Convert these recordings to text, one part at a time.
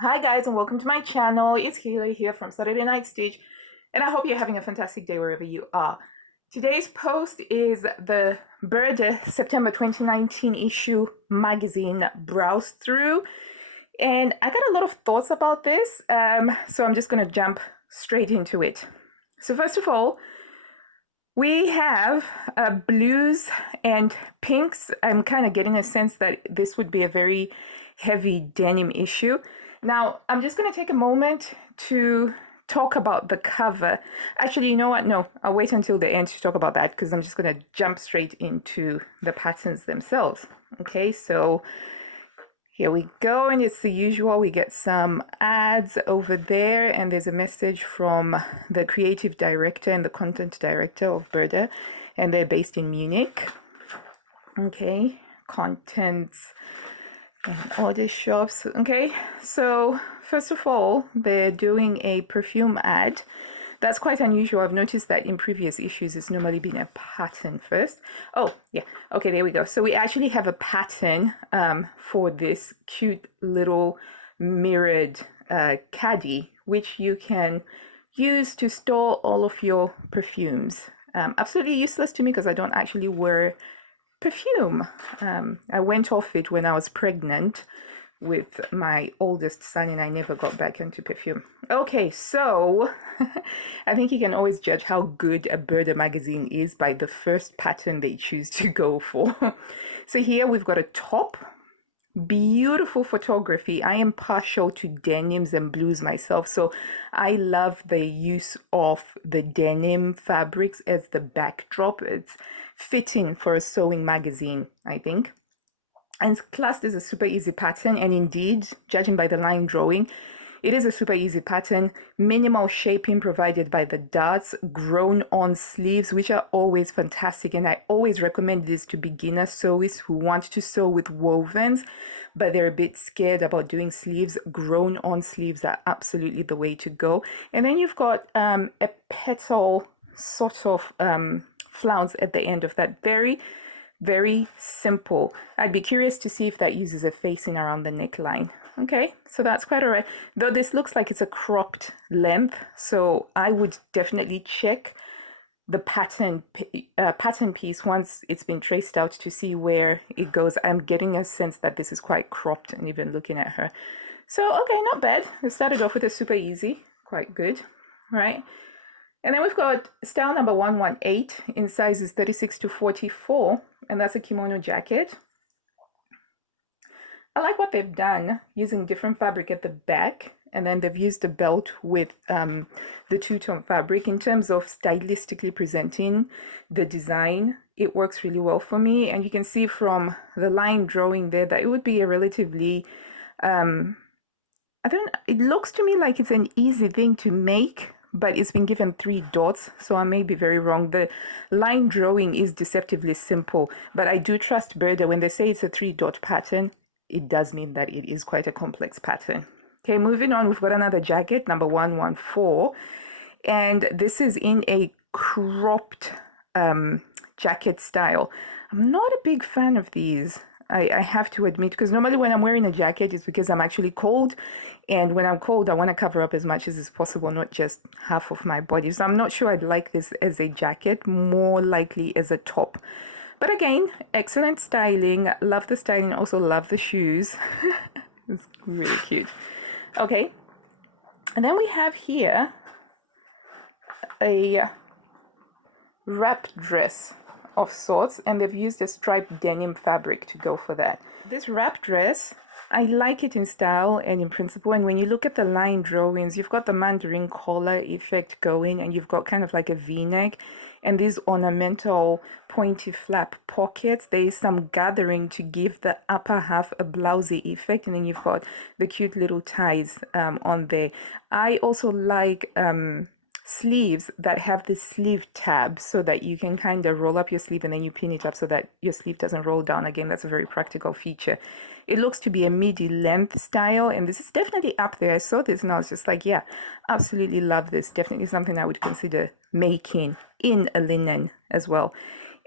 Hi guys and welcome to my channel. It's Hila here from Saturday Night Stitch and I hope you're having a fantastic day wherever you are. Today's post is the Burda September 2019 issue magazine browse through, and I got a lot of thoughts about this, so I'm just going to jump straight into it. So first of all, we have blues and pinks. I'm kind of getting a sense that this would be a very heavy denim issue. Now, I'm just going to take a moment to talk about the cover. Actually, you know what? No, I'll wait until the end to talk about that because I'm just going to jump straight into the patterns themselves. Okay, so here we go, and it's the usual. We get some ads over there, and there's a message from the creative director and the content director of Burda, and they're based in Munich. Okay, contents and order shops. Okay, so first of all, they're doing a perfume ad. That's quite unusual. I've noticed that in previous issues, it's normally been a pattern first. Oh, yeah. Okay, there we go. So we actually have a pattern for this cute little mirrored caddy, which you can use to store all of your perfumes. Absolutely useless to me because I don't actually wear perfume. I went off it when I was pregnant with my oldest son and I never got back into perfume. Okay, so I think you can always judge how good a Burda magazine is by the first pattern they choose to go for. So here we've got a top. Beautiful photography. I am partial to denims and blues myself, so I love the use of the denim fabrics as the backdrop. It's fitting for a sewing magazine, I think. And classed as a super easy pattern, and indeed, judging by the line drawing, it is a super easy pattern. Minimal shaping provided by the darts, grown on sleeves, which are always fantastic. And I always recommend this to beginner sewists who want to sew with wovens, but they're a bit scared about doing sleeves. Grown on sleeves are absolutely the way to go. And then you've got a petal sort of flounce at the end of that. Very simple. I'd be curious to see if that uses a facing around the neckline. Okay, so that's quite all right. Though this looks like it's a cropped length, so I would definitely check the pattern piece once it's been traced out to see where it goes. I'm getting a sense that this is quite cropped, and even looking at her. So, okay, not bad. We started off with a super easy, quite good, right? And then we've got style number 118 in sizes 36 to 44, and that's a kimono jacket. I like what they've done using different fabric at the back, and then they've used a belt with the two-tone fabric. In terms of stylistically presenting the design, it works really well for me, and you can see from the line drawing there that it would be a relatively it looks to me like it's an easy thing to make, but it's been given 3 dots, so I may be very wrong. The line drawing is deceptively simple, but I do trust Burda. When they say it's a 3-dot pattern, it does mean that it is quite a complex pattern. Okay, moving on, we've got another jacket, number 114, and this is in a cropped jacket style. I'm not a big fan of these. I have to admit, because normally when I'm wearing a jacket, it's because I'm actually cold. And when I'm cold, I want to cover up as much as is possible, not just half of my body. So I'm not sure I'd like this as a jacket, more likely as a top. But again, excellent styling. Love the styling, also love the shoes. It's really cute. Okay. And then we have here a wrap dress of sorts, and they've used a striped denim fabric to go for that. This wrap dress, I like it in style and in principle, and when you look at the line drawings, you've got the mandarin collar effect going, and you've got kind of like a v-neck and these ornamental pointy flap pockets. There is some gathering to give the upper half a blousey effect, and then you've got the cute little ties on there. I also like sleeves that have the sleeve tab so that you can kind of roll up your sleeve and then you pin it up so that your sleeve doesn't roll down. Again, that's a very practical feature. It looks to be a midi length style, and this is definitely up there. I saw this and I was just like, yeah, absolutely love this. Definitely something I would consider making in a linen as well.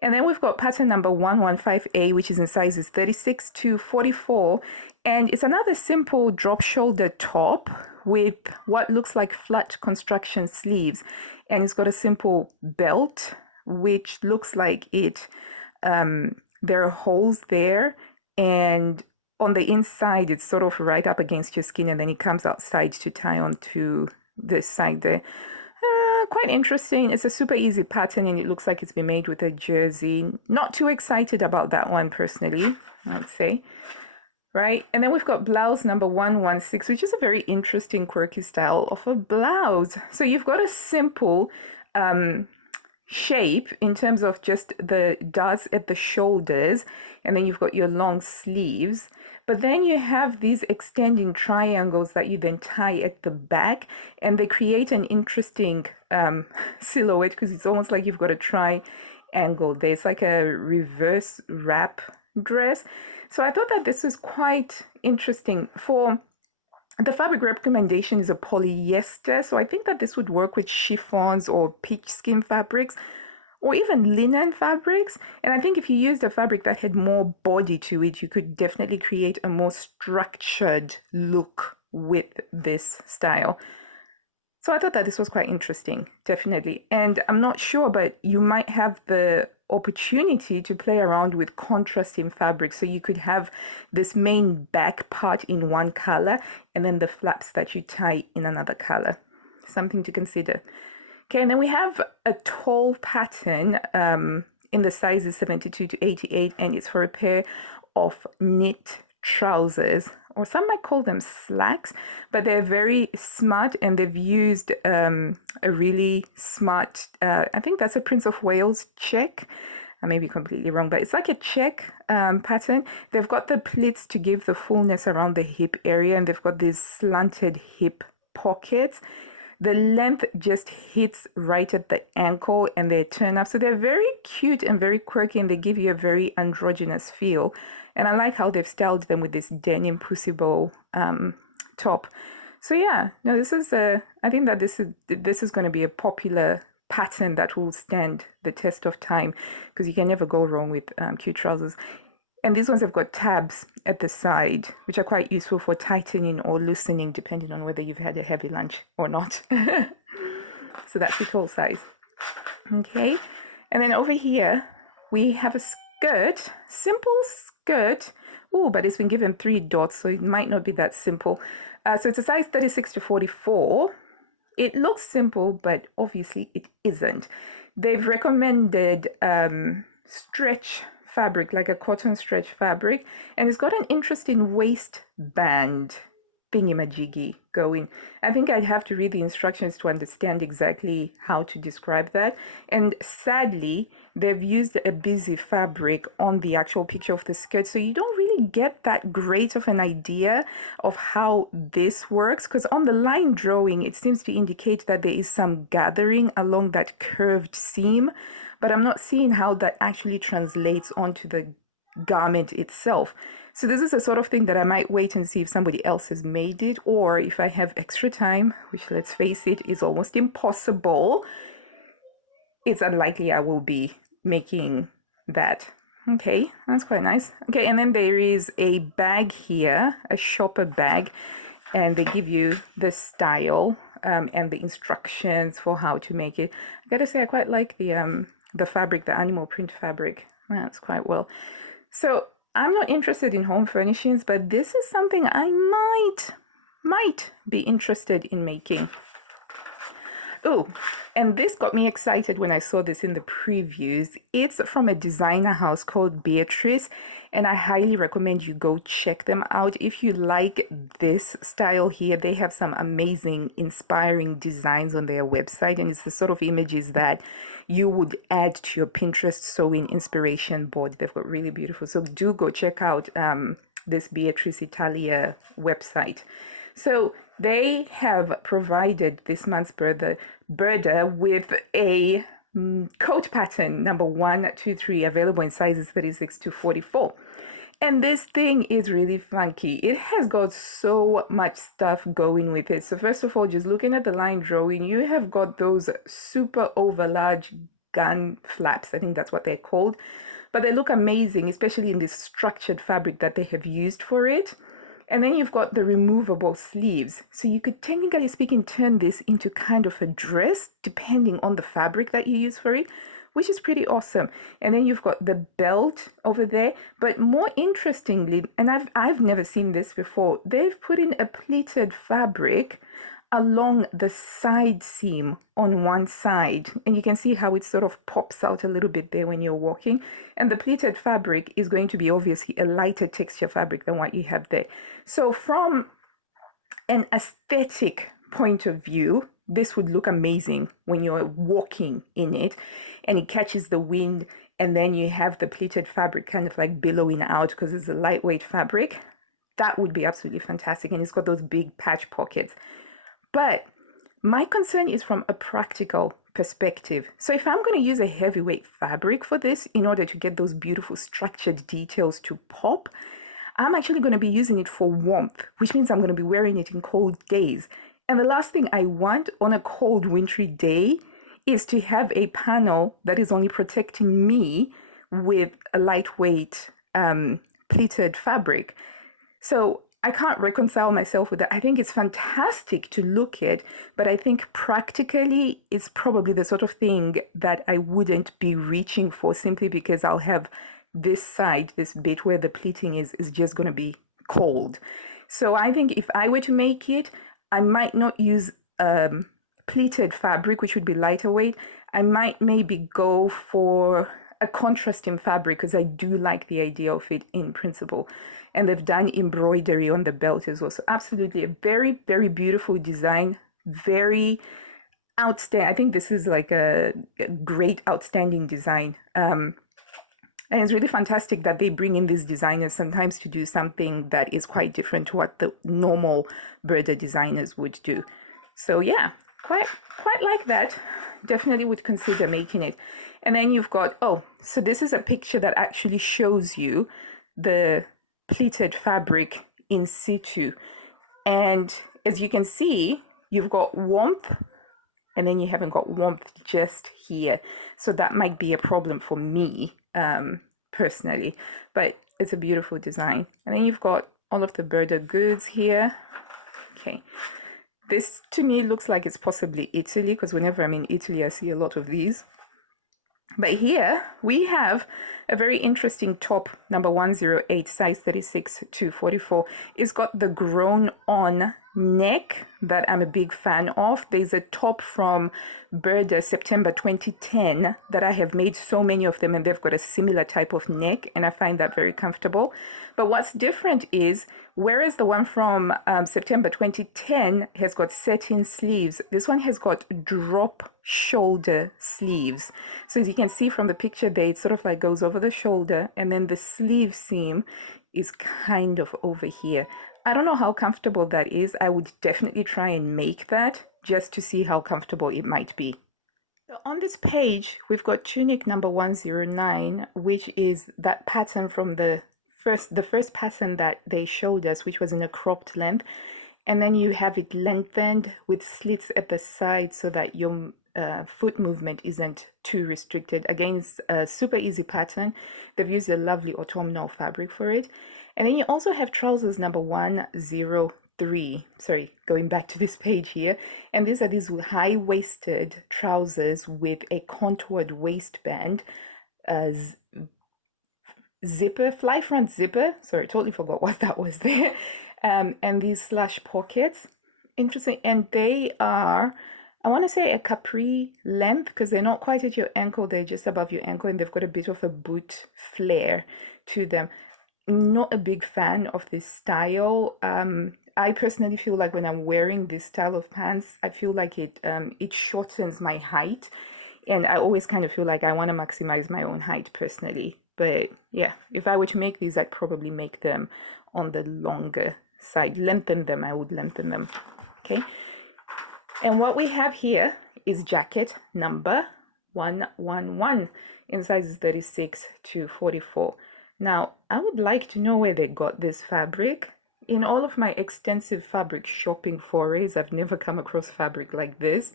And then we've got pattern number 115A, which is in sizes 36 to 44. And it's another simple drop shoulder top with what looks like flat construction sleeves. And it's got a simple belt, which looks like it, there are holes there. And on the inside, it's sort of right up against your skin, and then it comes outside to tie onto this side there. Quite interesting. It's a super easy pattern, and it looks like it's been made with a jersey. Not too excited about that one personally, I'd say. Right? And then we've got blouse number 116, which is a very interesting, quirky style of a blouse. So you've got a simple shape in terms of just the dots at the shoulders, and then you've got your long sleeves. But then you have these extending triangles that you then tie at the back, and they create an interesting silhouette because it's almost like you've got a triangle there. It's like a reverse wrap dress. So I thought that this is quite interesting. For the fabric recommendation is a polyester, so I think that this would work with chiffons or peach skin fabrics, or even linen fabrics. And I think if you used a fabric that had more body to it, you could definitely create a more structured look with this style. So I thought that this was quite interesting, definitely. And I'm not sure, but you might have the opportunity to play around with contrasting fabrics. So you could have this main back part in one color, and then the flaps that you tie in another color. Something to consider. Okay, and then we have a tall pattern in the sizes 72 to 88, and it's for a pair of knit trousers, or some might call them slacks, but they're very smart, and they've used a really smart, I think that's a Prince of Wales check. I may be completely wrong, but it's like a check pattern. They've got the pleats to give the fullness around the hip area, and they've got these slanted hip pockets. The length just hits right at the ankle, and they turn up. So they're very cute and very quirky, and they give you a very androgynous feel. And I like how they've styled them with this denim pussy bow top. So yeah, no, this is I think that this is going to be a popular pattern that will stand the test of time, because you can never go wrong with cute trousers. And these ones have got tabs at the side, which are quite useful for tightening or loosening, depending on whether you've had a heavy lunch or not. So that's the tall size. Okay, and then over here we have a skirt, simple skirt. Oh, but it's been given 3 dots, so it might not be that simple. So it's a size 36 to 44. It looks simple, but obviously it isn't. They've recommended stretch fabric, like a cotton stretch fabric, and it's got an interesting waistband thingy-majiggy going. I think I'd have to read the instructions to understand exactly how to describe that. And sadly, they've used a busy fabric on the actual picture of the skirt, so you don't really get that great of an idea of how this works, because on the line drawing, it seems to indicate that there is some gathering along that curved seam, but I'm not seeing how that actually translates onto the garment itself. So this is the sort of thing that I might wait and see if somebody else has made it, or if I have extra time, which, let's face it, is almost impossible, it's unlikely I will be making that. Okay, that's quite nice. Okay, and then there is a bag here, a shopper bag, and they give you the style and the instructions for how to make it. I gotta say, I quite like the fabric, the animal print fabric. That's quite well. So I'm not interested in home furnishings, but this is something I might be interested in making. Oh, and this got me excited when I saw this in the previews. It's from a designer house called Beatrice, and I highly recommend you go check them out. If you like this style here, they have some amazing, inspiring designs on their website, and it's the sort of images that you would add to your Pinterest sewing inspiration board. They've got really beautiful. So do go check out this Beatrice Italia website. So they have provided this month's Burda with a coat pattern number 123, available in sizes 36 to 44. And this thing is really funky. It has got so much stuff going with it. So first of all, just looking at the line drawing, you have got those super over large gun flaps. I think that's what they're called. But they look amazing, especially in this structured fabric that they have used for it. And then you've got the removable sleeves. So you could, technically speaking, turn this into kind of a dress depending on the fabric that you use for it, which is pretty awesome. And then you've got the belt over there. But more interestingly, and I've never seen this before, they've put in a pleated fabric along the side seam on one side, and you can see how it sort of pops out a little bit there when you're walking. And the pleated fabric is going to be obviously a lighter texture fabric than what you have there. So from an aesthetic point of view, this would look amazing when you're walking in it and it catches the wind, and then you have the pleated fabric kind of like billowing out because it's a lightweight fabric. That would be absolutely fantastic. And it's got those big patch pockets. But my concern is from a practical perspective. So if I'm going to use a heavyweight fabric for this in order to get those beautiful structured details to pop, I'm actually going to be using it for warmth, which means I'm going to be wearing it in cold days. And the last thing I want on a cold wintry day is to have a panel that is only protecting me with a lightweight pleated fabric. So I can't reconcile myself with that. I think it's fantastic to look at, but I think practically it's probably the sort of thing that I wouldn't be reaching for, simply because I'll have this side, this bit where the pleating is just going to be cold. So I think if I were to make it, I might not use pleated fabric, which would be lighter weight. I might maybe go for a contrasting fabric because I do like the idea of it in principle. And they've done embroidery on the belt as well. So absolutely a very, very beautiful design. Very outstanding. I think this is like a great, outstanding design. And it's really fantastic that they bring in these designers sometimes to do something that is quite different to what the normal Burda designers would do. So yeah, quite like that. Definitely would consider making it. And then you've got, oh, so this is a picture that actually shows you the pleated fabric in situ. And as you can see, you've got warmth, and then you haven't got warmth just here. So that might be a problem for me personally, but it's a beautiful design. And then you've got all of the Burda goods here. Okay. This to me looks like it's possibly Italy, because whenever I'm in Italy, I see a lot of these. But here we have a very interesting top, number 108, size 36 to 44. It's got the grown on neck that I'm a big fan of. There's a top from Burda September 2010 that I have made so many of them, and they've got a similar type of neck, and I find that very comfortable. But what's different is, whereas the one from September 2010 has got satin sleeves, this one has got drop shoulder sleeves. So as you can see from the picture there, it sort of like goes over the shoulder, and then the sleeve seam is kind of over here. I don't know how comfortable that is. I would definitely try and make that just to see how comfortable it might be. So on this page, we've got tunic number 109, which is that pattern from the first pattern that they showed us, which was in a cropped length. And then you have it lengthened with slits at the side so that your foot movement isn't too restricted. Again, it's a super easy pattern. They've used a lovely autumnal fabric for it. And then you also have trousers number 103. Sorry, going back to this page here. And these are these high-waisted trousers with a contoured waistband, zipper, fly front zipper. Sorry, totally forgot what that was there. And these slash pockets. Interesting. And they are, I want to say, a capri length, because they're not quite at your ankle. They're just above your ankle, and they've got a bit of a boot flare to them. Not a big fan of this style. I personally feel like when I'm wearing this style of pants, I feel like it shortens my height, and I always kind of feel like I want to maximize my own height personally. But yeah, if I were to make these, I'd probably make them on the longer side. Lengthen them, I would lengthen them. Okay. And what we have here is jacket number 111 in sizes 36 to 44. Now, I would like to know where they got this fabric. In all of my extensive fabric shopping forays, I've never come across fabric like this.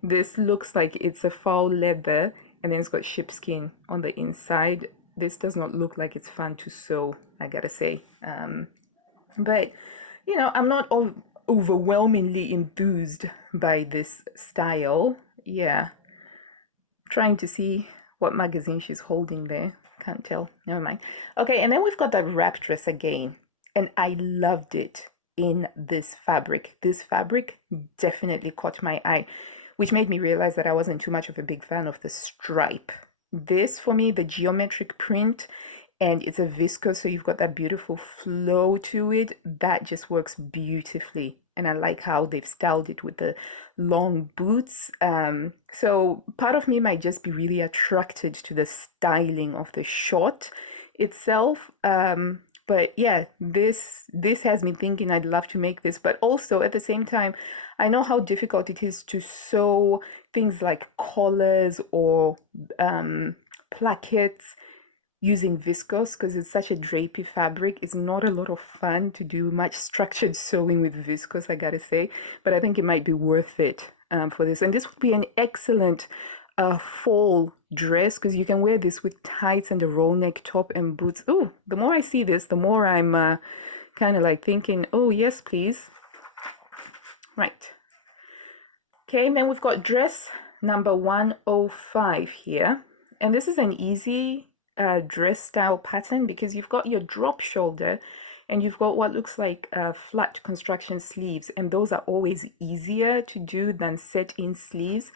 This looks like it's a faux leather, and then it's got sheepskin on the inside. This does not look like it's fun to sew, I gotta say. But you know, I'm not overwhelmingly enthused by this style. Yeah, trying to see what magazine she's holding there. Can't tell. Never mind. Okay, and then we've got the wrap dress again, and I loved it in this fabric. This fabric definitely caught my eye, which made me realize that I wasn't too much of a big fan of the stripe. This, for me, the geometric print, and it's a viscose, so you've got that beautiful flow to it. That just works beautifully. And I like how they've styled it with the long boots. So part of me might just be really attracted to the styling of the short itself. But yeah, this has me thinking I'd love to make this, but also at the same time, I know how difficult it is to sew things like collars or plackets using viscose because it's such a drapey fabric. It's not a lot of fun to do much structured sewing with viscose, I gotta say, but I think it might be worth it for this. And this would be an excellent fall dress because you can wear this with tights and a roll neck top and boots. Oh, the more I see this, the more I'm kind of like thinking, oh yes, please. Right. Okay, and then we've got dress number 105 here. And this is an easy dress style pattern because you've got your drop shoulder and you've got what looks like flat construction sleeves, and those are always easier to do than set in sleeves,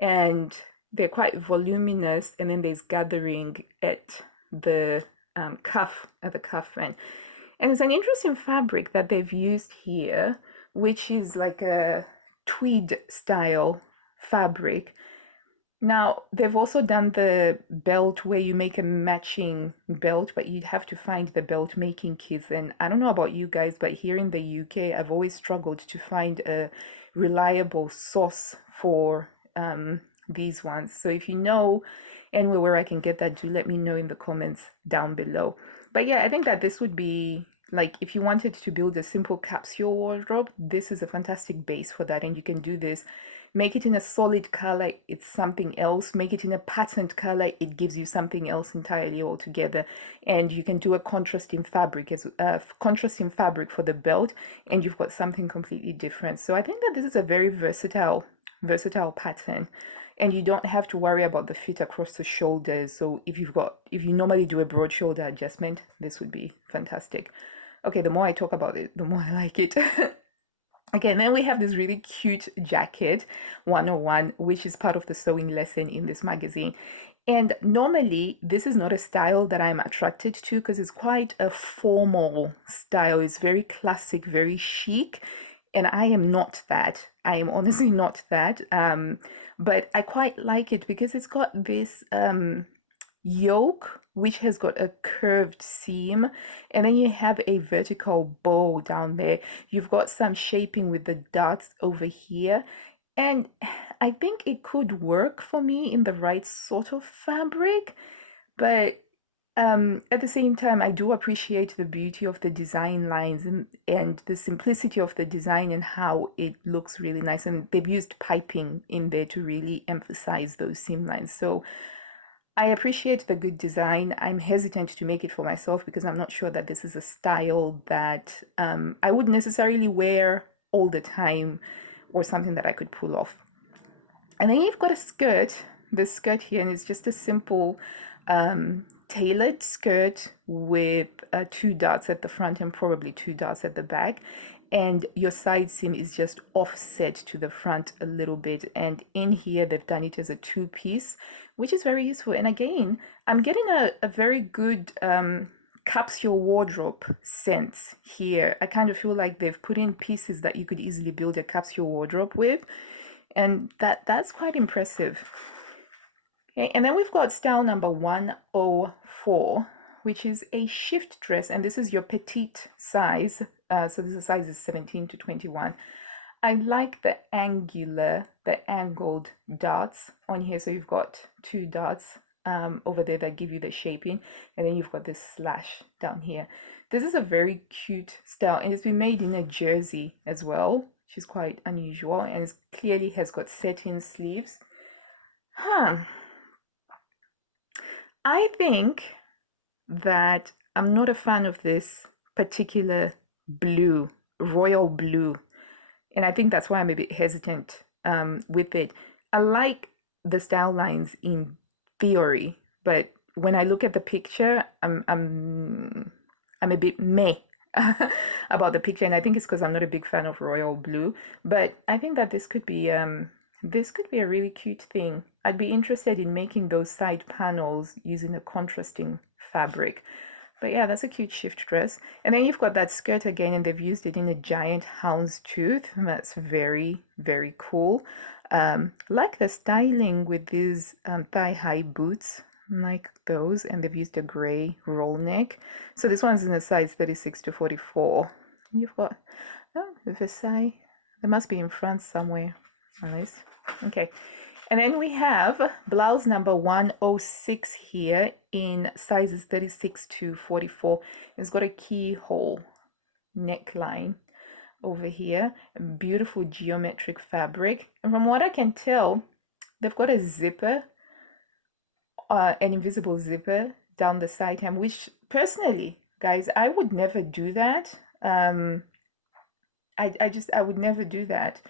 and they're quite voluminous, and then there's gathering at the cuff, at the cuff end. And it's an interesting fabric that they've used here, which is like a tweed style fabric. Now, they've also done the belt where you make a matching belt, but you'd have to find the belt making kits. And I don't know about you guys, but here in the UK, I've always struggled to find a reliable source for these ones. So if you know anywhere where I can get that, do let me know in the comments down below. But yeah, I think that this would be like if you wanted to build a simple capsule wardrobe, this is a fantastic base for that. And you can do this. Make it in a solid color, it's something else. Make it in a patterned color, it gives you something else entirely altogether. And you can do a contrasting fabric as contrasting fabric for the belt, and you've got something completely different. So I think that this is a very versatile pattern, and you don't have to worry about the fit across the shoulders. So if you normally do a broad shoulder adjustment, this would be fantastic. Okay, the more I talk about it, the more I like it. Okay, and then we have this really cute jacket 101, which is part of the sewing lesson in this magazine. And normally, this is not a style that I'm attracted to because it's quite a formal style. It's very classic, very chic. And I am not that. I am honestly not that. But I quite like it because it's got this yoke which has got a curved seam, and then you have a vertical bow down there. You've got some shaping with the dots over here, and I think it could work for me in the right sort of fabric, but at the same time, I do appreciate the beauty of the design lines and the simplicity of the design and how it looks really nice. And they've used piping in there to really emphasize those seam lines. So I appreciate the good design. I'm hesitant to make it for myself because I'm not sure that this is a style that I would necessarily wear all the time or something that I could pull off. And then you've got a skirt, this skirt here, and it's just a simple tailored skirt with 2 dots at the front and probably 2 dots at the back. And your side seam is just offset to the front a little bit. And in here, they've done it as a 2-piece, which is very useful. And again, I'm getting a very good capsule wardrobe sense here. I kind of feel like they've put in pieces that you could easily build a capsule wardrobe with. And that's quite impressive. Okay, and then we've got style number 104, which is a shift dress. And this is your petite size. So this size is 17 to 21. I like the angled dots on here. So you've got 2 dots over there that give you the shaping, and then you've got this slash down here. This is a very cute style, and it's been made in a jersey as well, which is quite unusual, and it clearly has got satin sleeves. I think that I'm not a fan of this particular blue, royal blue. And I think that's why I'm a bit hesitant with it. I like the style lines in theory, but when I look at the picture, I'm a bit meh about the picture, and I think it's because I'm not a big fan of royal blue. But I think that this could be a really cute thing. I'd be interested in making those side panels using a contrasting fabric. But yeah, that's a cute shift dress. And then you've got that skirt again, and they've used it in a giant houndstooth. That's very, very cool. Like the styling with these thigh-high boots, like those, and they've used a gray roll neck. So this one's in a size 36 to 44. You've got, oh, Versailles. They must be in France somewhere, at least. Okay. And then we have blouse number 106 here in sizes 36 to 44. It's got a keyhole neckline over here, a beautiful geometric fabric. And from what I can tell, they've got a zipper, an invisible zipper down the side hem, which personally, guys, I would never do that. I would never do that.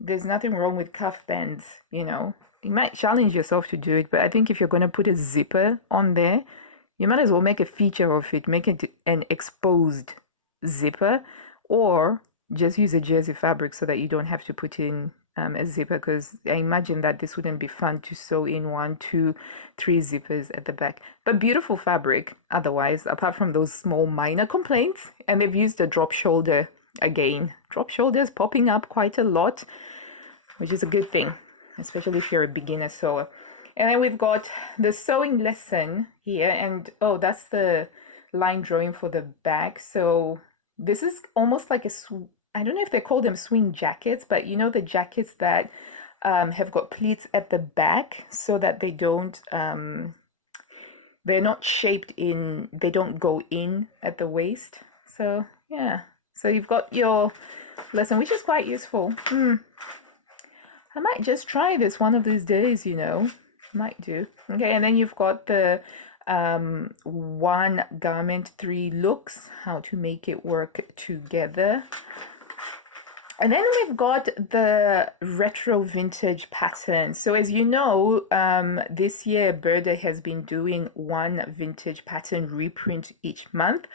There's nothing wrong with cuff bands, you know. You might challenge yourself to do it, but I think if you're going to put a zipper on there, you might as well make a feature of it, make it an exposed zipper, or just use a jersey fabric so that you don't have to put in a zipper, because I imagine that this wouldn't be fun to sew in 1, 2, 3 zippers at the back. But beautiful fabric otherwise, apart from those small minor complaints. And they've used a drop shoulder again. Drop shoulders popping up quite a lot, which is a good thing, especially if you're a beginner sewer. And then we've got the sewing lesson here, and oh, that's the line drawing for the back. So this is almost like I don't know if they call them swing jackets, but you know, the jackets that have got pleats at the back so that they don't, they're not shaped in, they don't go in at the waist. So yeah, so you've got your lesson, which is quite useful. I might just try this one of these days, you know. Might do. Okay, and then you've got the 1 garment 3 looks, how to make it work together. And then we've got the retro vintage pattern. So as you know, this year Burda has been doing 1 vintage pattern reprint each month.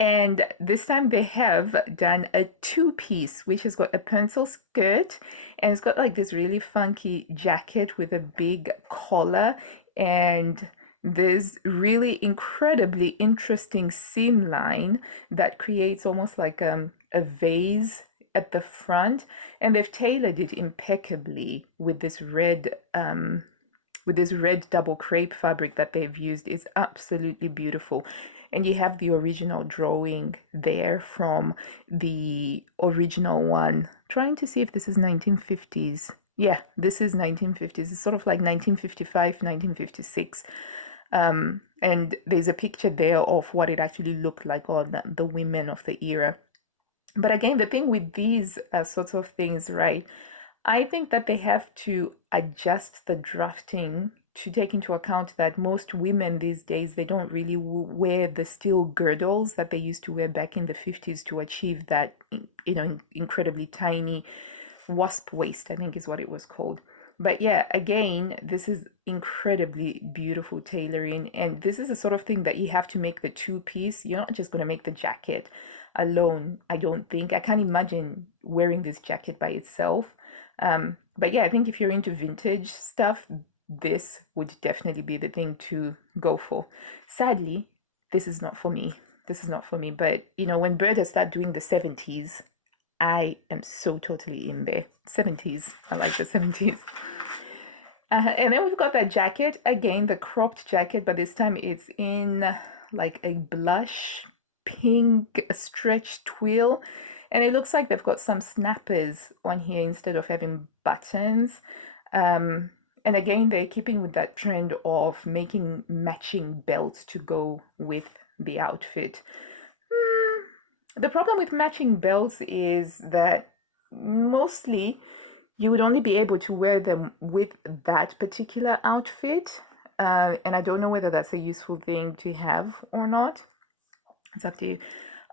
And this time they have done a 2-piece, which has got a pencil skirt, and it's got like this really funky jacket with a big collar, and this really incredibly interesting seam line that creates almost like a vase at the front, and they've tailored it impeccably with this red double crepe fabric that they've used. Is absolutely beautiful. And you have the original drawing there from the original one. Trying to see if this is 1950s. Yeah, this is 1950s. It's sort of like 1955, 1956. And there's a picture there of what it actually looked like on the women of the era. But again, the thing with these sorts of things, right? I think that they have to adjust the drafting to take into account that most women these days, they don't really wear the steel girdles that they used to wear back in the 50s to achieve that, you know, incredibly tiny wasp waist, I think is what it was called. But yeah, again, this is incredibly beautiful tailoring, and this is the sort of thing that you have to make the 2-piece. You're not just going to make the jacket alone, I don't think. I can't imagine wearing this jacket by itself. But yeah, I think if you're into vintage stuff, this would definitely be the thing to go for. Sadly, this is not for me. This is not for me. But you know, when Burda started doing the 70s, I am so totally in there. 70s. I like the 70s. And then we've got that jacket. Again, the cropped jacket, but this time it's in like a blush pink stretch twill. And it looks like they've got some snappers on here instead of having buttons. And again, they're keeping with that trend of making matching belts to go with the outfit. The problem with matching belts is that mostly you would only be able to wear them with that particular outfit. and I don't know whether that's a useful thing to have or not. It's up to you.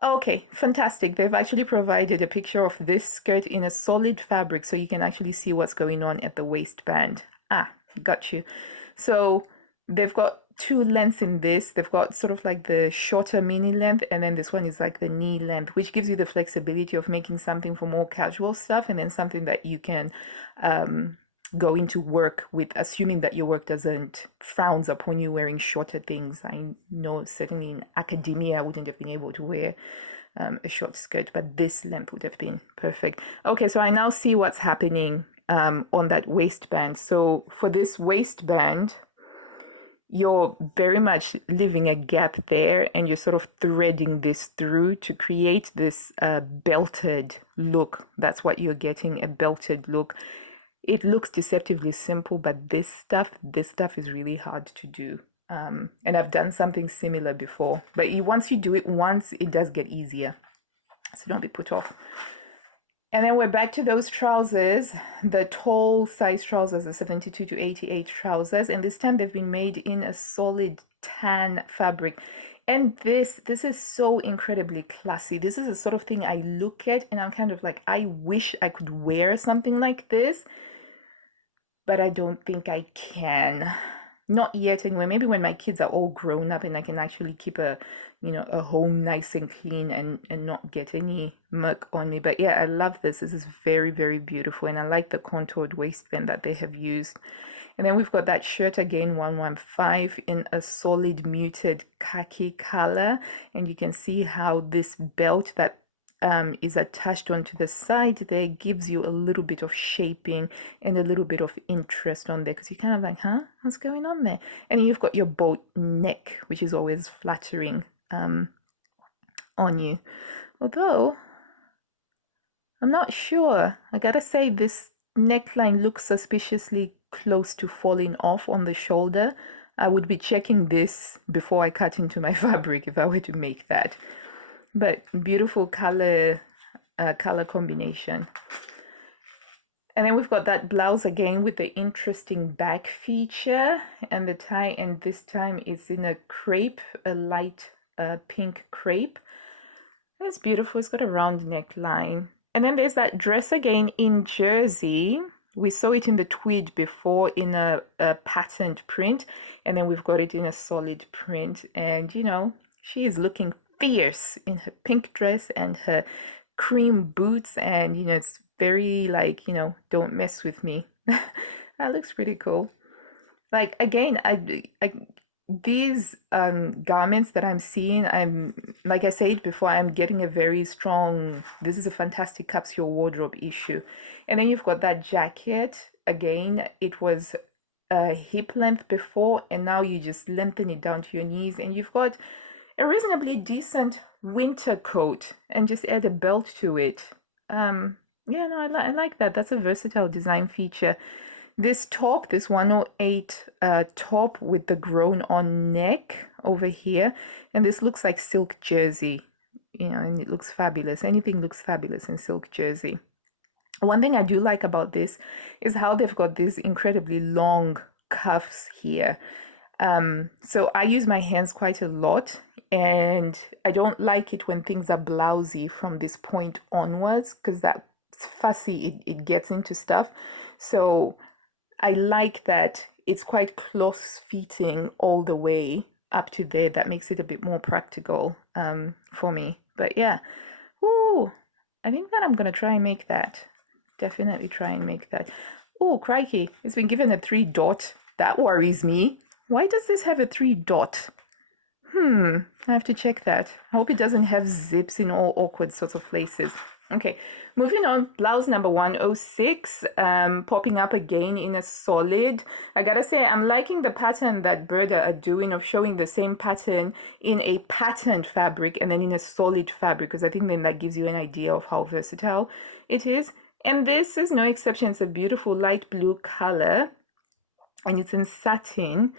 Okay, fantastic. They've actually provided a picture of this skirt in a solid fabric so you can actually see what's going on at the waistband. Ah, got you. So they've got two lengths in this. They've got sort of like the shorter mini length, and then this one is like the knee length, which gives you the flexibility of making something for more casual stuff and then something that you can go into work with, assuming that your work doesn't frowns upon you wearing shorter things. I know certainly in academia I wouldn't have been able to wear a short skirt, but this length would have been perfect. Okay, so I now see what's happening on that waistband. So for this waistband, you're very much leaving a gap there, and you're sort of threading this through to create this belted look. That's what you're getting, a belted look. It looks deceptively simple, but this stuff is really hard to do. And I've done something similar before, but once you do it once, it does get easier. So don't be put off. And then we're back to those trousers, the tall size trousers, the 72 to 88 trousers. And this time they've been made in a solid tan fabric. And this is so incredibly classy. This is the sort of thing I look at and I'm kind of like, I wish I could wear something like this, but I don't think I can. Not yet anyway. Maybe when my kids are all grown up and I can actually keep a home nice and clean and not get any muck on me. But yeah, I love this. This is very, very beautiful. And I like the contoured waistband that they have used. And then we've got that shirt again, 115 in a solid muted khaki color. And you can see how this belt that is attached onto the side there gives you a little bit of shaping and a little bit of interest on there, because you're kind of like, huh, what's going on there? And you've got your boat neck, which is always flattering on you. Although I'm not sure, I gotta say this neckline looks suspiciously close to falling off on the shoulder. I would be checking this before I cut into my fabric if I were to make that. But beautiful color combination. And then we've got that blouse again with the interesting back feature and the tie, and this time it's in a crepe, a light pink crepe. That's beautiful. It's got a round neckline. And then there's that dress again in jersey. We saw it in the tweed before in a patterned print, and then we've got it in a solid print. And she is looking fierce in her pink dress and her cream boots, and it's very like, don't mess with me. That looks pretty cool. Like, again, I these garments that I'm seeing, like I said before, I'm getting a very strong, this is a fantastic capsule wardrobe issue. And then you've got that jacket again. It was a hip length before, and now you just lengthen it down to your knees, and you've got a reasonably decent winter coat and just add a belt to it. Yeah, no, I like that. That's a versatile design feature. This top, this 108 top with the grown on neck over here, and this looks like silk jersey, and it looks fabulous. Anything looks fabulous in silk jersey. One thing I do like about this is how they've got these incredibly long cuffs here. So I use my hands quite a lot, and I don't like it when things are blousy from this point onwards, because that's fussy, it gets into stuff. So I like that it's quite close fitting all the way up to there. That makes it a bit more practical for me. But yeah, ooh, I think that I'm gonna try and make that. Definitely try and make that. Oh, crikey, it's been given a 3 dot. That worries me. Why does this have a 3 dot? I have to check that. I hope it doesn't have zips in all awkward sorts of places. Okay, moving on, blouse number 106, popping up again in a solid. I gotta say, I'm liking the pattern that Burda are doing of showing the same pattern in a patterned fabric and then in a solid fabric, because I think then that gives you an idea of how versatile it is. And this is no exception. It's a beautiful light blue color, and it's in satin.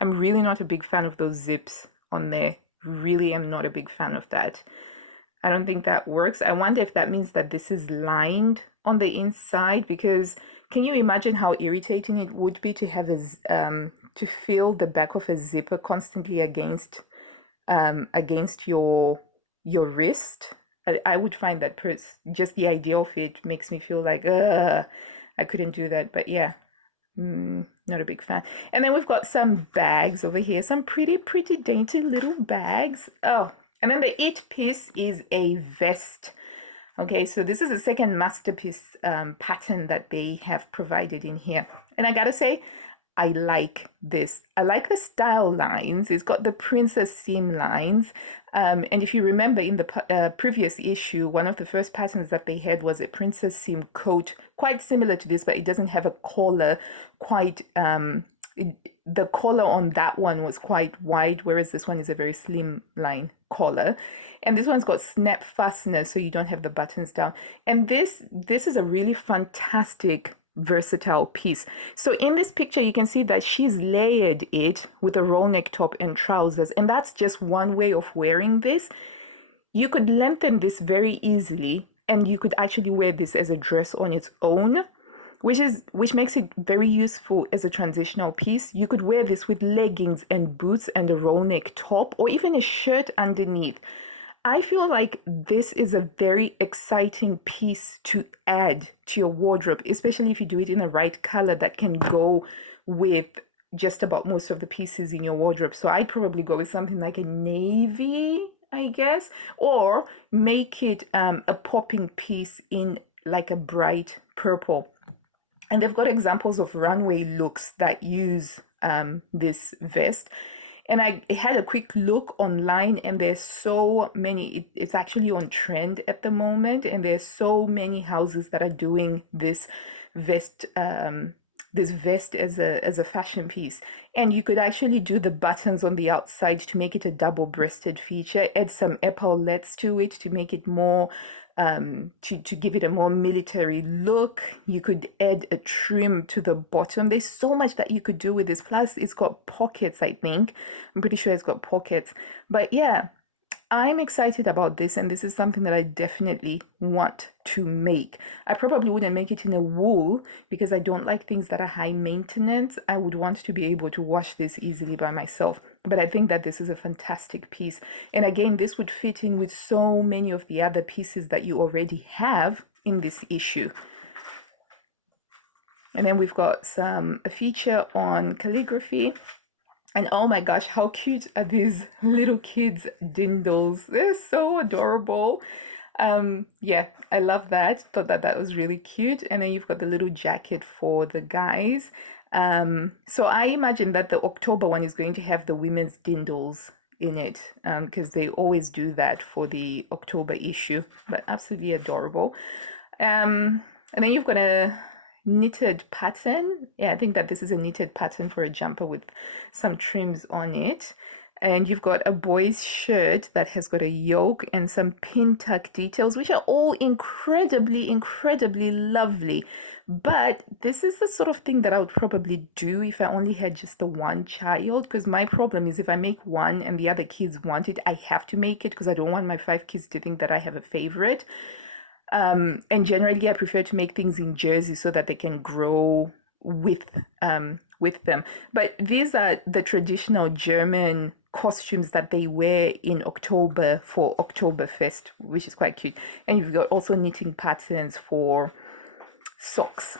I'm really not a big fan of those zips on there. Really am not a big fan of that. I don't think that works. I wonder if that means that this is lined on the inside, because Can you imagine how irritating it would be to have to feel the back of a zipper constantly against your wrist? I would find that just the idea of it makes me feel like, I couldn't do that. But yeah, not a big fan. And then we've got some bags over here, some pretty dainty little bags. Oh, and then the it piece is a vest. Okay, so this is the second masterpiece pattern that they have provided in here. And I gotta say, I like this. I like the style lines. It's got the princess seam lines. And if you remember in the previous issue, one of the first patterns that they had was a princess seam coat, quite similar to this, but it doesn't have a collar quite, the collar on that one was quite wide, whereas this one is a very slim line collar. And this one's got snap fasteners, so you don't have the buttons down. And this is a really fantastic versatile piece. So in this picture, you can see that she's layered it with a roll neck top and trousers, and that's just one way of wearing this. You could lengthen this very easily, and you could actually wear this as a dress on its own, which makes it very useful as a transitional piece. You could wear this with leggings and boots and a roll neck top, or even a shirt underneath. I feel like this is a very exciting piece to add to your wardrobe, especially if you do it in the right color that can go with just about most of the pieces in your wardrobe. So I'd probably go with something like a navy, I guess, or make it a popping piece in like a bright purple. And they've got examples of runway looks that use this vest. And I had a quick look online, and there's so many, it's actually on trend at the moment, and there's so many houses that are doing this vest as a fashion piece. And you could actually do the buttons on the outside to make it a double-breasted feature, add some epaulettes to it to make it more to give it a more military look. You could add a trim to the bottom. There's so much that you could do with this. Plus, it's got pockets, I think. I'm pretty sure it's got pockets. But yeah, I'm excited about this, and this is something that I definitely want to make. I probably wouldn't make it in a wool because I don't like things that are high maintenance. I would want to be able to wash this easily by myself. But I think that this is a fantastic piece. And again, this would fit in with so many of the other pieces that you already have in this issue. And then we've got a feature on calligraphy. And oh my gosh, how cute are these little kids' dindles? They're so adorable. Yeah, I love that. Thought that was really cute. And then you've got the little jacket for the guys. So I imagine that the October one is going to have the women's dindles in it, because they always do that for the October issue. But absolutely adorable. And then you've got a knitted pattern. Yeah, I think that this is a knitted pattern for a jumper with some trims on it. And you've got a boy's shirt that has got a yoke and some pin tuck details, which are all incredibly lovely. But this is the sort of thing that I would probably do if I only had just the one child, because my problem is if I make one and the other kids want it, I have to make it because I don't want my 5 kids to think that I have a favorite. And generally I prefer to make things in jersey so that they can grow with them. But these are the traditional German costumes that they wear in October for Oktoberfest, which is quite cute. And you've got also knitting patterns for socks.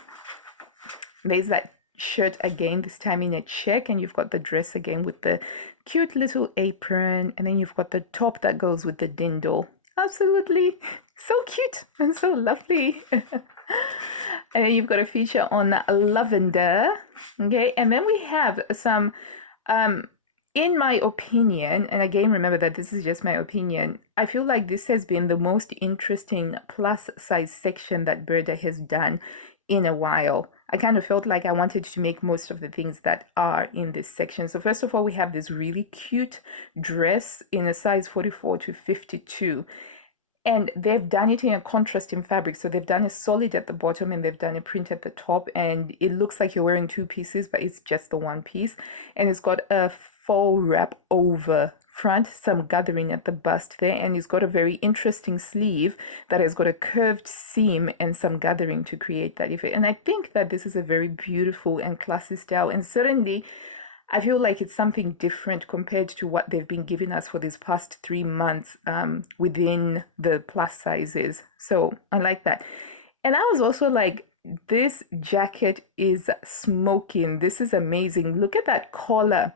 There's that shirt again, this time in a check, and you've got the dress again with the cute little apron, and then you've got the top that goes with the dindle. Absolutely so cute and so lovely. And then you've got a feature on lavender. Okay, and then we have some in my opinion, and again remember that this is just my opinion, I feel like this has been the most interesting plus size section that Burda has done in a while. I kind of felt like I wanted to make most of the things that are in this section. So first of all, we have this really cute dress in a size 44 to 52. And they've done it in a contrasting fabric. So they've done a solid at the bottom and they've done a print at the top. And it looks like you're wearing two pieces, but it's just the one piece. And it's got a faux wrap over front, some gathering at the bust there. And it's got a very interesting sleeve that has got a curved seam and some gathering to create that effect. And I think that this is a very beautiful and classy style. And certainly, I feel like it's something different compared to what they've been giving us for these past 3 months within the plus sizes. So I like that. And I was also like, this jacket is smoking. This is amazing. Look at that collar.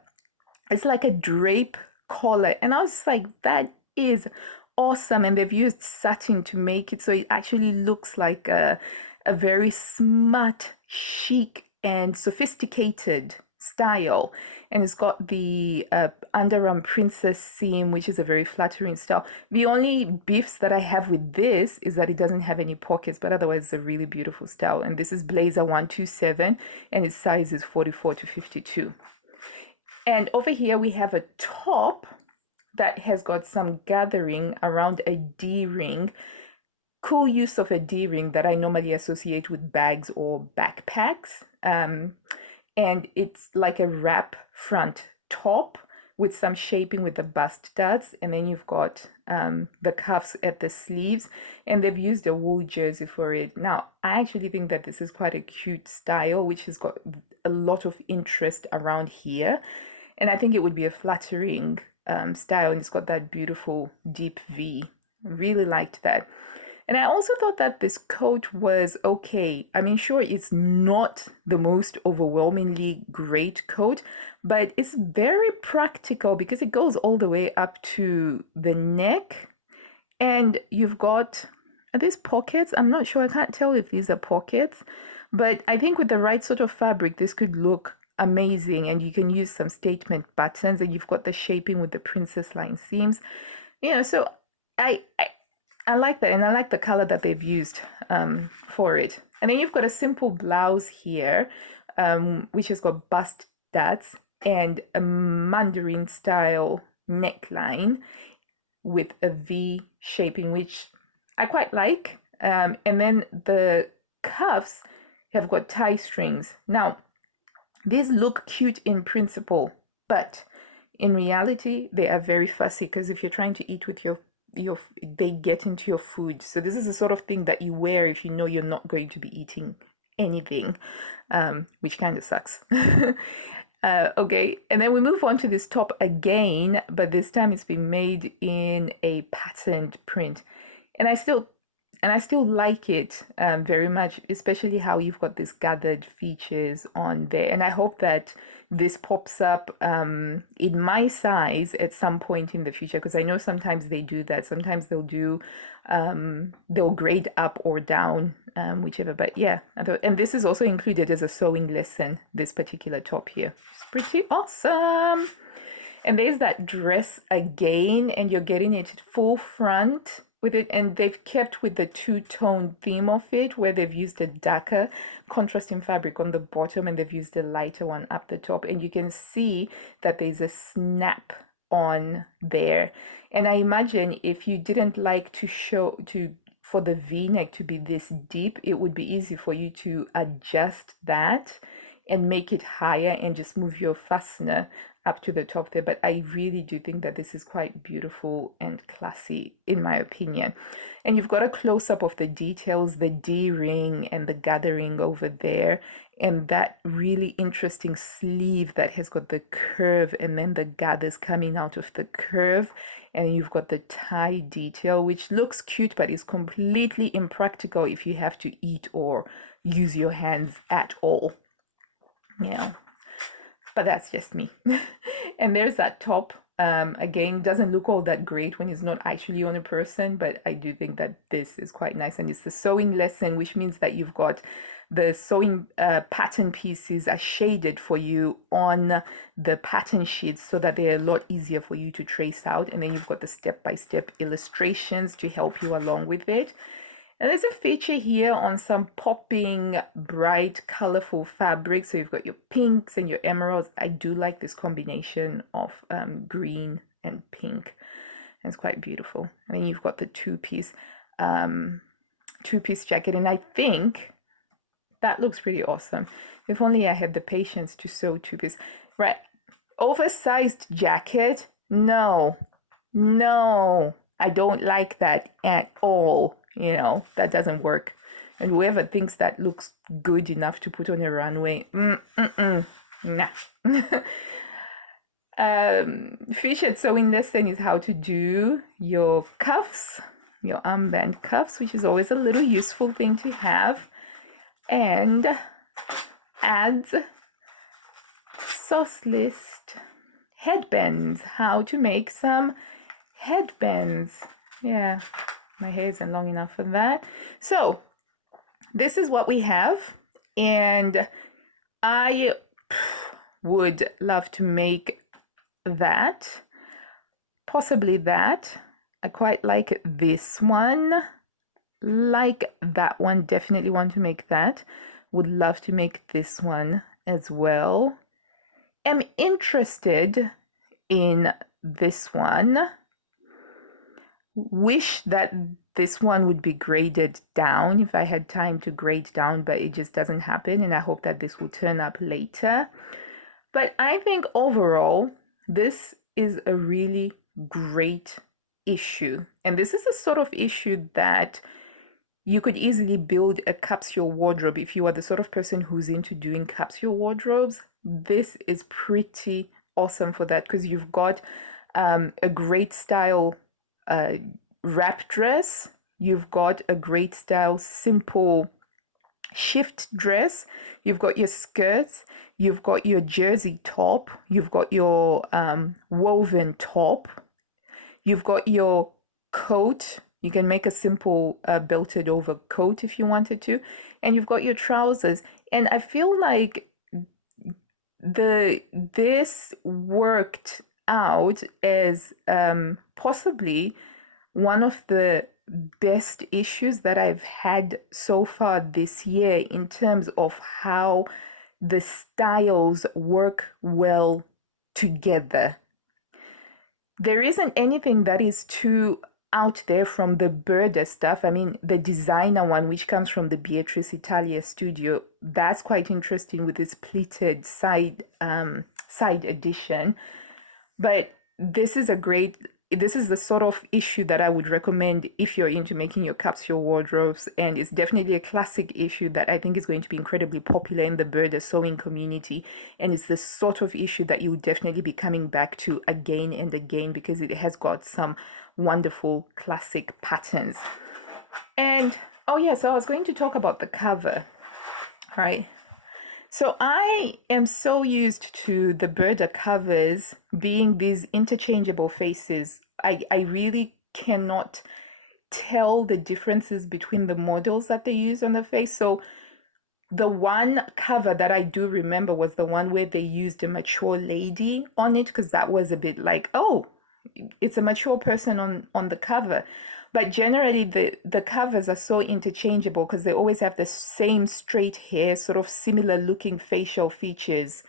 It's like a drape collar. And I was like, that is awesome. And they've used satin to make it. So it actually looks like a very smart, chic, and sophisticated style. And it's got the underarm princess seam, which is a very flattering style. The only beefs that I have with this is that it doesn't have any pockets, but otherwise it's a really beautiful style. And this is blazer 127 and its size is 44 to 52. And over here we have a top that has got some gathering around a D-ring. Cool use of a D-ring that I normally associate with bags or backpacks. And it's like a wrap front top with some shaping with the bust studs. And then you've got the cuffs at the sleeves. And they've used a wool jersey for it. Now, I actually think that this is quite a cute style, which has got a lot of interest around here. And I think it would be a flattering style. And it's got that beautiful deep V. Really liked that. And I also thought that this coat was okay. I mean, sure, it's not the most overwhelmingly great coat, but it's very practical because it goes all the way up to the neck. And you've got, are these pockets? I'm not sure. I can't tell if these are pockets, but I think with the right sort of fabric, this could look amazing. And you can use some statement buttons and you've got the shaping with the princess line seams. So I like that, and I like the color that they've used for it. And then you've got a simple blouse here, which has got bust studs and a mandarin style neckline with a V shaping, which I quite like. And then the cuffs have got tie strings. Now, these look cute in principle, but in reality, they are very fussy because if you're trying to eat with they get into your food. So this is the sort of thing that you wear if you know you're not going to be eating anything, which kind of sucks. Okay, and then we move on to this top again, but this time it's been made in a patterned print. And I still like it very much, especially how you've got these gathered features on there. And I hope that this pops up in my size at some point in the future, because I know sometimes they do that. Sometimes they'll grade up or down, whichever. But yeah, and this is also included as a sewing lesson, this particular top here. It's pretty awesome. And there's that dress again, and you're getting it full front with it, and they've kept with the two-tone theme of it, where they've used a darker contrasting fabric on the bottom and they've used a lighter one up the top, and you can see that there's a snap on there. And I imagine if you didn't like for the V-neck to be this deep, it would be easy for you to adjust that and make it higher and just move your fastener up to the top there. But I really do think that this is quite beautiful and classy, in my opinion. And you've got a close-up of the details, the D-ring and the gathering over there, and that really interesting sleeve that has got the curve and then the gathers coming out of the curve. And you've got the tie detail, which looks cute, but is completely impractical if you have to eat or use your hands at all. But that's just me. And there's that top. Again, doesn't look all that great when it's not actually on a person, but I do think that this is quite nice. And it's the sewing lesson, which means that you've got the sewing pattern pieces are shaded for you on the pattern sheets so that they're a lot easier for you to trace out. And then you've got the step-by-step illustrations to help you along with it. And there's a feature here on some popping, bright, colorful fabric. So you've got your pinks and your emeralds. I do like this combination of green and pink. It's quite beautiful. And then you've got the two-piece jacket, and I think that looks pretty awesome. If only I had the patience to sew two-piece. Right, oversized jacket? No, no, I don't like that at all. You know, that doesn't work. And whoever thinks that looks good enough to put on a runway, nah. Featured sewing lesson is how to do your cuffs, your armband cuffs, which is always a little useful thing to have. And adds sauce list headbands, how to make some headbands. Yeah, my hair isn't long enough for that. So this is what we have, and I would love to make that, possibly that. I quite like this one, like that one, definitely want to make that. Would love to make this one as well. Am interested in this one. Wish that this one would be graded down if I had time to grade down, but it just doesn't happen, and I hope that this will turn up later. But I think overall, this is a really great issue. And this is the sort of issue that you could easily build a capsule wardrobe. If you are the sort of person who's into doing capsule wardrobes, this is pretty awesome for that, because you've got a great style wrap dress, you've got a great style simple shift dress, you've got your skirts, you've got your jersey top, you've got your woven top, you've got your coat. You can make a simple belted over coat if you wanted to, and you've got your trousers. And I feel like this worked out as possibly one of the best issues that I've had so far this year in terms of how the styles work well together. There isn't anything that is too out there from the Burda stuff. I mean, the designer one, which comes from the Beatrice Italia studio, that's quite interesting with this pleated side edition. But this is the sort of issue that I would recommend if you're into making your capsule wardrobes, and it's definitely a classic issue that I think is going to be incredibly popular in the Burda sewing community, and it's the sort of issue that you would definitely be coming back to again and again because it has got some wonderful classic patterns. And oh yeah, so I was going to talk about the cover, right? So I am so used to the Burda covers being these interchangeable faces. I really cannot tell the differences between the models that they use on the face. So the one cover that I do remember was the one where they used a mature lady on it, because that was a bit like, oh, it's a mature person on the cover. But generally the covers are so interchangeable because they always have the same straight hair, sort of similar looking facial features.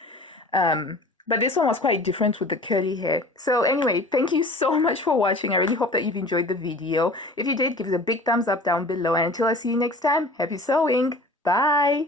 But this one was quite different with the curly hair. So anyway, thank you so much for watching. I really hope that you've enjoyed the video. If you did, give it a big thumbs up down below. And until I see you next time, happy sewing. Bye.